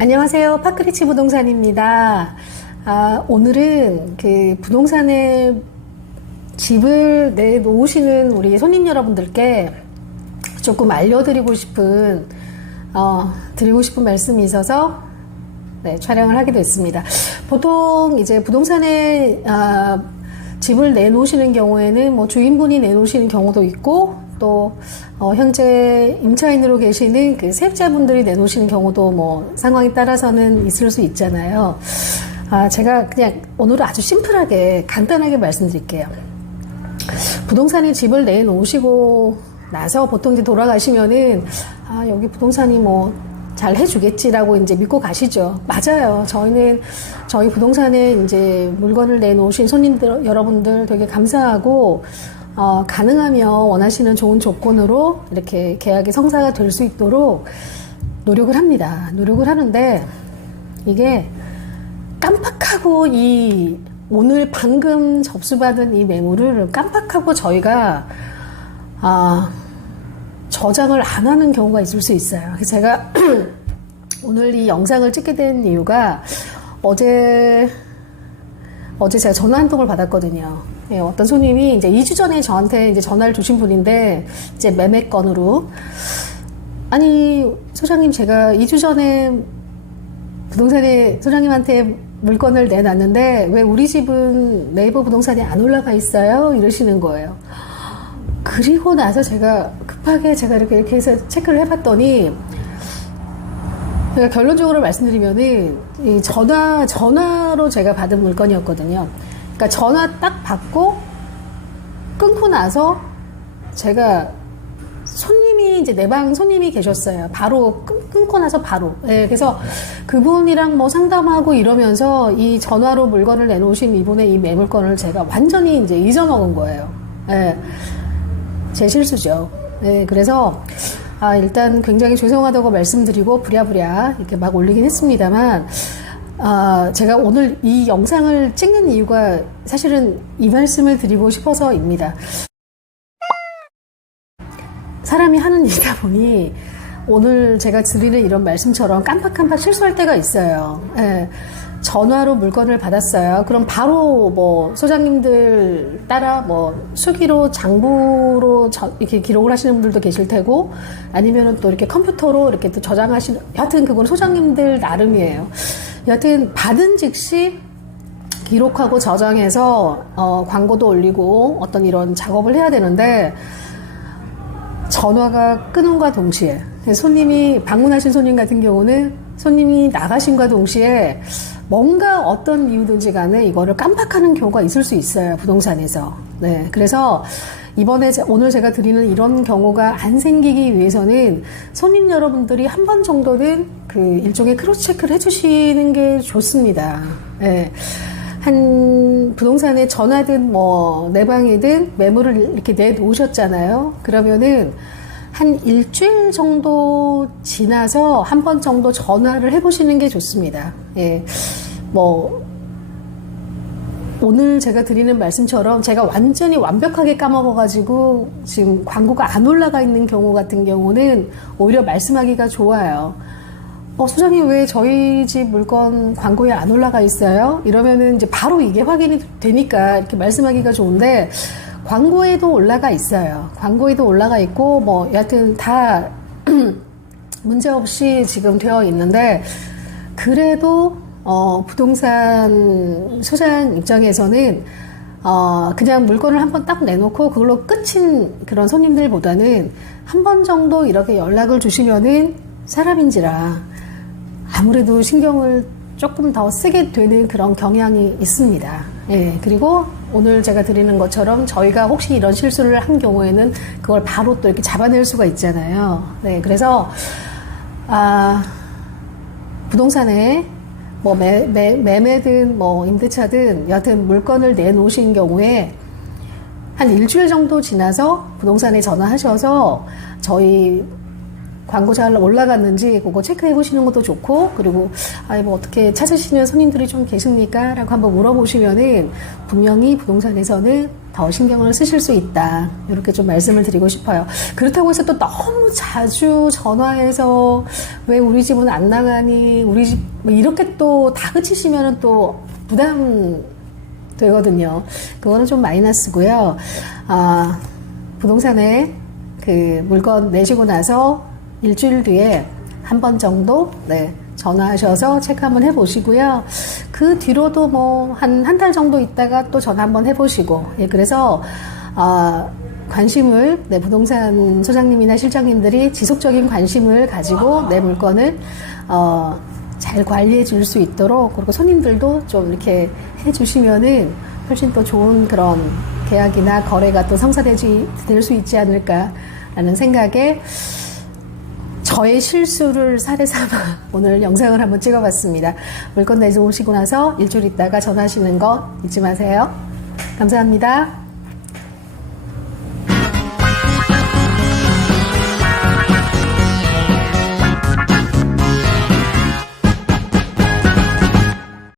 안녕하세요. 파크리치 부동산입니다. 아, 오늘은 그 부동산에 집을 내놓으시는 우리 손님 여러분들께 조금 알려드리고 싶은, 어, 드리고 싶은 말씀이 있어서 네, 촬영을 하게 됐습니다. 보통 이제 부동산에, 아, 집을 내놓으시는 경우에는 뭐 주인분이 내놓으시는 경우도 있고 또 어, 현재 임차인으로 계시는 그 세입자분들이 내놓으시는 경우도 뭐 상황에 따라서는 있을 수 있잖아요. 아, 제가 그냥 오늘은 아주 심플하게 간단하게 말씀드릴게요. 부동산에 집을 내놓으시고 나서 보통 이제 돌아가시면은 아, 여기 부동산이 뭐 잘 해주겠지라고 이제 믿고 가시죠. 맞아요. 저희는 저희 부동산에 이제 물건을 내놓으신 손님들 여러분들 되게 감사하고 어, 가능하면 원하시는 좋은 조건으로 이렇게 계약이 성사가 될 수 있도록 노력을 합니다. 노력을 하는데 이게 깜빡하고 이 오늘 방금 접수받은 이 메모를 깜빡하고 저희가 아, 저장을 안 하는 경우가 있을 수 있어요. 제가 오늘 이 영상을 찍게 된 이유가 어제 어제 제가 전화 한 통을 받았거든요. 예, 어떤 손님이 이제 2주 전에 저한테 이제 전화를 주신 분인데 이제 매매 건으로 아니 소장님 제가 2주 전에 부동산에 소장님한테 물건을 내놨는데 왜 우리 집은 네이버 부동산에 안 올라가 있어요? 이러시는 거예요. 그리고 나서 제가 급하게 제가 이렇게 이렇게 해서 체크를 해봤더니 제가 결론적으로 말씀드리면은 이 전화 전화로 제가 받은 물건이었거든요. 그러니까 전화 딱 받고 끊고 나서 제가 손님이 이제 내 방 손님이 계셨어요. 바로 끊, 끊고 나서 바로. 예, 그래서 그분이랑 뭐 상담하고 이러면서 이 전화로 물건을 내놓으신 이분의 이 매물건을 제가 완전히 이제 잊어먹은 거예요. 예, 제 실수죠. 예, 그래서 아, 일단 굉장히 죄송하다고 말씀드리고 부랴부랴 이렇게 막 올리긴 했습니다만 아, 제가 오늘 이 영상을 찍는 이유가 사실은 이 말씀을 드리고 싶어서입니다. 사람이 하는 일이다 보니 오늘 제가 드리는 이런 말씀처럼 깜빡깜빡 실수할 때가 있어요. 예. 전화로 물건을 받았어요. 그럼 바로 뭐 소장님들 따라 뭐 수기로 장부로 저- 이렇게 기록을 하시는 분들도 계실 테고 아니면은 또 이렇게 컴퓨터로 이렇게 또 저장하시는 여하튼 그건 소장님들 나름이에요. 여하튼 받은 즉시 기록하고 저장해서 어, 광고도 올리고 어떤 이런 작업을 해야 되는데 전화가 끊음과 동시에 손님이 방문하신 손님 같은 경우는 손님이 나가신과 동시에 뭔가 어떤 이유든지 간에 이거를 깜빡하는 경우가 있을 수 있어요 부동산에서 네 그래서 이번에 제- 오늘 제가 드리는 이런 경우가 안 생기기 위해서는 손님 여러분들이 한 번 정도는 그 일종의 크로스 체크를 해주시는 게 좋습니다. 네. 한 부동산에 전화든 뭐 내방이든 매물을 이렇게 내놓으셨잖아요. 그러면은 한 일주일 정도 지나서 한 번 정도 전화를 해보시는 게 좋습니다. 예. 뭐, 오늘 제가 드리는 말씀처럼 제가 완전히 완벽하게 까먹어가지고 지금 광고가 안 올라가 있는 경우 같은 경우는 오히려 말씀하기가 좋아요. 어, 소장님 왜 저희 집 물건 광고에 안 올라가 있어요? 이러면은 이제 바로 이게 확인이 되니까 이렇게 말씀하기가 좋은데 광고에도 올라가 있어요. 광고에도 올라가 있고 뭐 여하튼 다 문제 없이 지금 되어 있는데 그래도 어, 부동산 소장 입장에서는 어, 그냥 물건을 한번 딱 내놓고 그걸로 끝인 그런 손님들보다는 한 번 정도 이렇게 연락을 주시면은 사람인지라 아무래도 신경을 조금 더 쓰게 되는 그런 경향이 있습니다. 예, 그리고 오늘 제가 드리는 것처럼 저희가 혹시 이런 실수를 한 경우에는 그걸 바로 또 이렇게 잡아낼 수가 있잖아요. 네, 그래서, 아, 부동산에 뭐 매, 매, 매매든 뭐 임대차든 여하튼 물건을 내놓으신 경우에 한 일주일 정도 지나서 부동산에 전화하셔서 저희 광고 잘 올라갔는지 그거 체크해 보시는 것도 좋고 그리고 아니 뭐 어떻게 찾으시는 손님들이 좀 계십니까? 라고 한번 물어보시면은 분명히 부동산에서는 더 신경을 쓰실 수 있다. 이렇게 좀 말씀을 드리고 싶어요. 그렇다고 해서 또 너무 자주 전화해서 왜 우리 집은 안 나가니? 우리 집, 뭐 이렇게 또 다 그치시면은 또 부담 되거든요. 그거는 좀 마이너스고요. 아, 부동산에 그 물건 내시고 나서 일주일 뒤에 한 번 정도, 네, 전화하셔서 체크 한번 해보시고요. 그 뒤로도 뭐 한 한 달 정도 있다가 또 전화 한번 해보시고, 예, 그래서 아, 관심을 내 부동산 소장님이나 실장님들이 지속적인 관심을 가지고 내 물건을 어, 잘 관리해 줄 수 있도록 그리고 손님들도 좀 이렇게 해 주시면은 훨씬 또 좋은 그런 계약이나 거래가 또 성사되지 될 수 있지 않을까라는 생각에 저의 실수를 사례 삼아 오늘 영상을 한번 찍어봤습니다. 물건 내서 오시고 나서 일주일 있다가 전화하시는 거 잊지 마세요. 감사합니다.